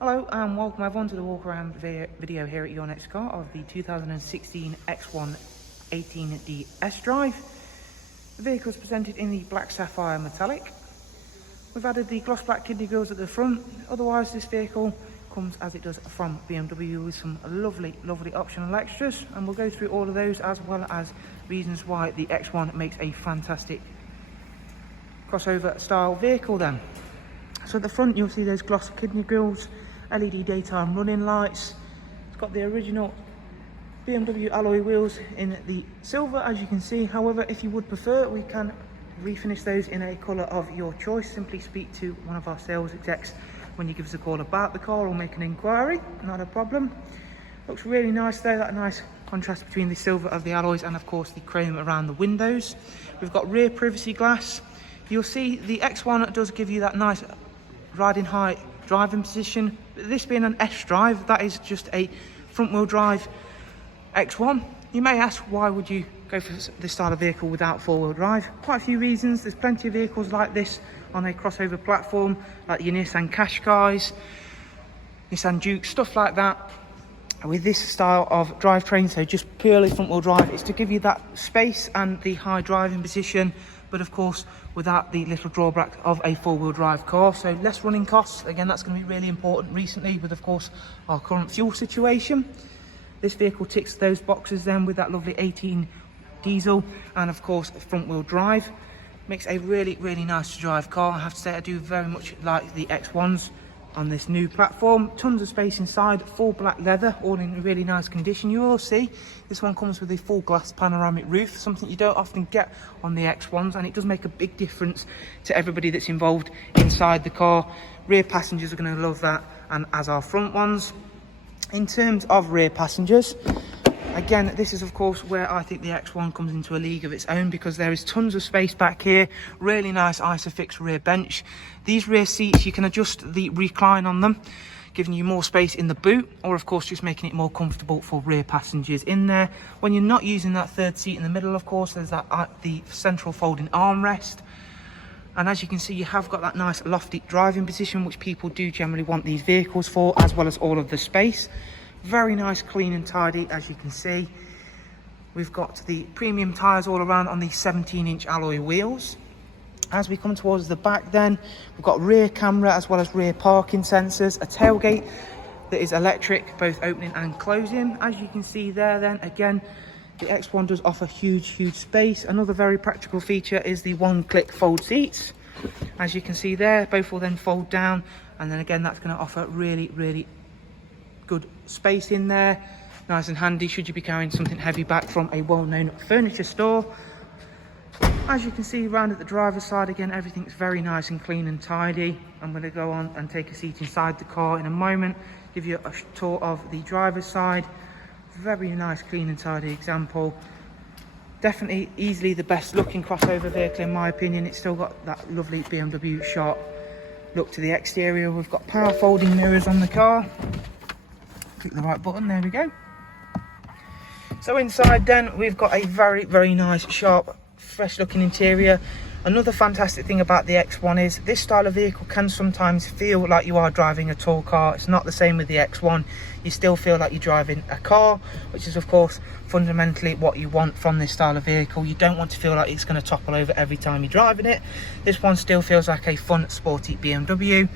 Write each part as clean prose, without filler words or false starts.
Hello and welcome everyone to the walk around video here at your next car of the 2016 X1 18D S-Drive. The vehicle is presented in the black sapphire metallic. We've added the gloss black kidney grills at the front. Otherwise this vehicle comes as it does from BMW with some lovely optional extras, and we'll go through all of those as well as reasons why the X1 makes a fantastic crossover style vehicle then. So at the front you'll see those gloss kidney grills, LED daytime running lights. It's got the original BMW alloy wheels in the silver, as you can see. However, if you would prefer, we can refinish those in a colour of your choice. Simply speak to one of our sales execs when you give us a call about the car or make an inquiry, not a problem. Looks really nice though, that nice contrast between the silver of the alloys and of course the chrome around the windows. We've got rear privacy glass. You'll see the X1 does give you that nice riding height driving position. This being an S-Drive, that is just a front wheel drive X1. You may ask, why would you go for this style of vehicle without four-wheel drive? Quite a few reasons. There's plenty of vehicles like this on a crossover platform, like your Nissan Qashqais, Nissan Juke, stuff like that, with this style of drivetrain. So just purely front wheel drive, it's to give you that space and the high driving position, but of course without the little drawback of a four-wheel drive car. So less running costs, again that's going to be really important recently with of course our current fuel situation. This vehicle ticks those boxes then with that lovely 18 diesel and of course front wheel drive. Makes a really nice to drive car. I have to say I do very much like the X1s on this new platform. Tons of space inside, full black leather, all in really nice condition. You will see this one comes with a full glass panoramic roof, something you don't often get on the X1s, and it does make a big difference to everybody that's involved inside the car. Rear passengers are going to love that, and as our front ones. In terms of rear passengers, again, this is of course where I think the X1 comes into a league of its own, because there is tons of space back here, really nice Isofix rear bench. These rear seats, you can adjust the recline on them, giving you more space in the boot, or of course just making it more comfortable for rear passengers in there. When you're not using that third seat in the middle, of course, there's that the central folding armrest. And as you can see, you have got that nice lofty driving position, which people do generally want these vehicles for, as well as all of the space. Very nice, clean and tidy, as you can see. We've got the premium tyres all around on the 17-inch alloy wheels. As we come towards the back then, we've got rear camera as well as rear parking sensors, a tailgate that is electric, both opening and closing. As you can see there then, again, the X1 does offer huge space. Another very practical feature is the one-click fold seats. As you can see there, both will then fold down, and then again that's going to offer really good space in there. Nice and handy should you be carrying something heavy back from a well-known furniture store. As you can see around at the driver's side, again everything's very nice and clean and tidy. I'm going to go on and take a seat inside the car in a moment, give you a tour of the driver's side. Very nice, clean and tidy example. Definitely easily the best looking crossover vehicle in my opinion. It's still got that lovely BMW sharp look to the exterior. We've got power folding mirrors on the car. Click the right button, there we go. So inside then we've got a very nice, sharp, fresh looking interior. Another fantastic thing about the X1 is this style of vehicle can sometimes feel like you are driving a tall car. It's not the same with the X1. You still feel like you're driving a car, which is of course fundamentally what you want from this style of vehicle. You don't want to feel like it's going to topple over every time you're driving it. This one still feels like a fun, sporty BMW.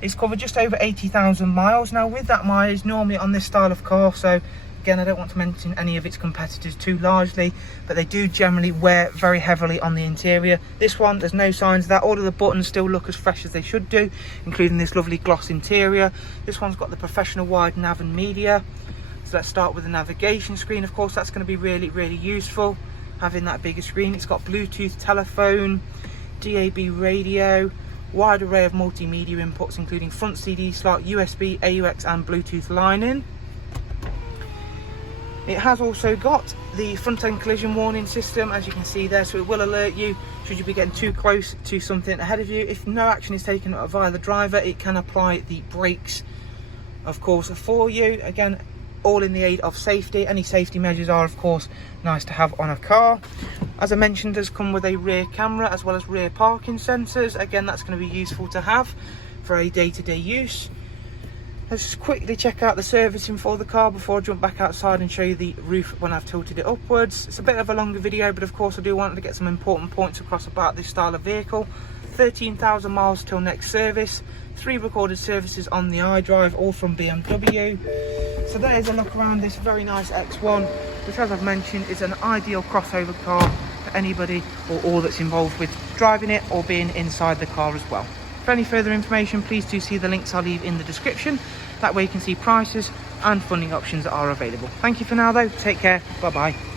It's covered just over 80,000 miles. Now with that mileage normally on this style of car, so again, I don't want to mention any of its competitors too largely, but they do generally wear very heavily on the interior. This one, there's no signs of that. All of the buttons still look as fresh as they should do, including this lovely gloss interior. This one's got the professional wide nav and media. So let's start with the navigation screen. Of course, that's going to be really useful, having that bigger screen. It's got Bluetooth telephone, DAB radio, wide array of multimedia inputs, including front CD slot, USB, AUX and Bluetooth line-in. It has also got the front end collision warning system, as you can see there, so it will alert you should you be getting too close to something ahead of you. If no action is taken via the driver, it can apply the brakes, of course, for you. Again, all in the aid of safety. Any safety measures are, of course, nice to have on a car. As I mentioned, does come with a rear camera as well as rear parking sensors. Again, that's going to be useful to have for a day-to-day use. Let's just quickly check out the servicing for the car before I jump back outside and show you the roof when I've tilted it upwards. It's a bit of a longer video, but of course I do want to get some important points across about this style of vehicle. 13,000 miles till next service, 3 recorded services on the iDrive, all from BMW. So there's a look around this very nice X1, which, as I've mentioned, is an ideal crossover car for anybody or all that's involved with driving it or being inside the car as well. For any further information, please do see the links I'll leave in the description. That way you can see prices and funding options that are available. Thank you for now though, take care, bye bye.